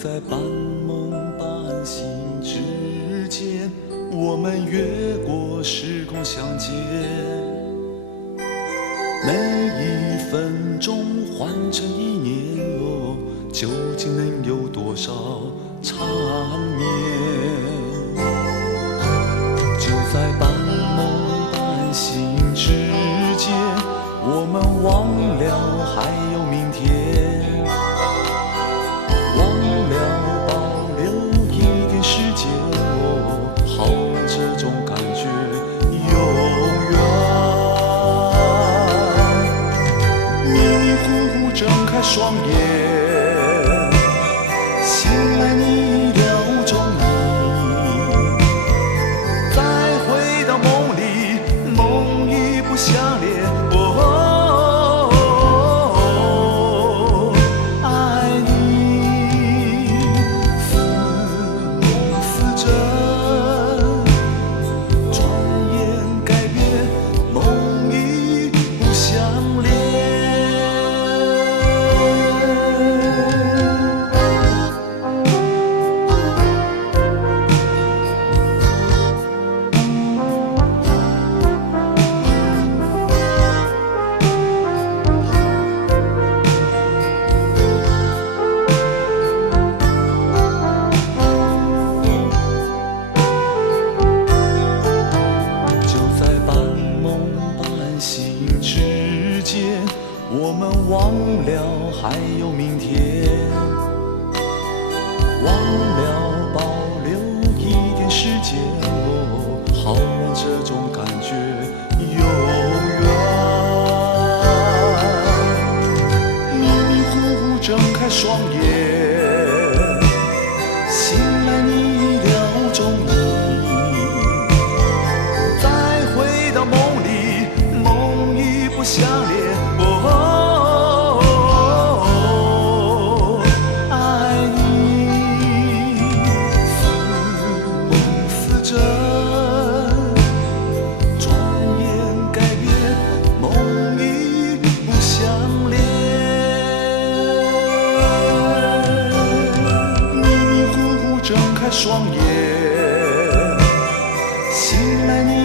在半梦半醒之间，我们越过时空相见。每一分钟换成一年哦，究竟能有多少缠绵？就在半梦半醒之间，我们忘了还有明天，忘了保留一点时间哦，好让这种感觉永远。迷迷糊糊睁开双眼，醒来你了踪影，再回到梦里，梦已不相连。我们忘了还有明天，忘了保留一点时间哦，好让这种感觉永远。迷迷糊糊睁开双眼，醒来你了踪影，再回到梦里，梦已不相连。双眼，醒来你。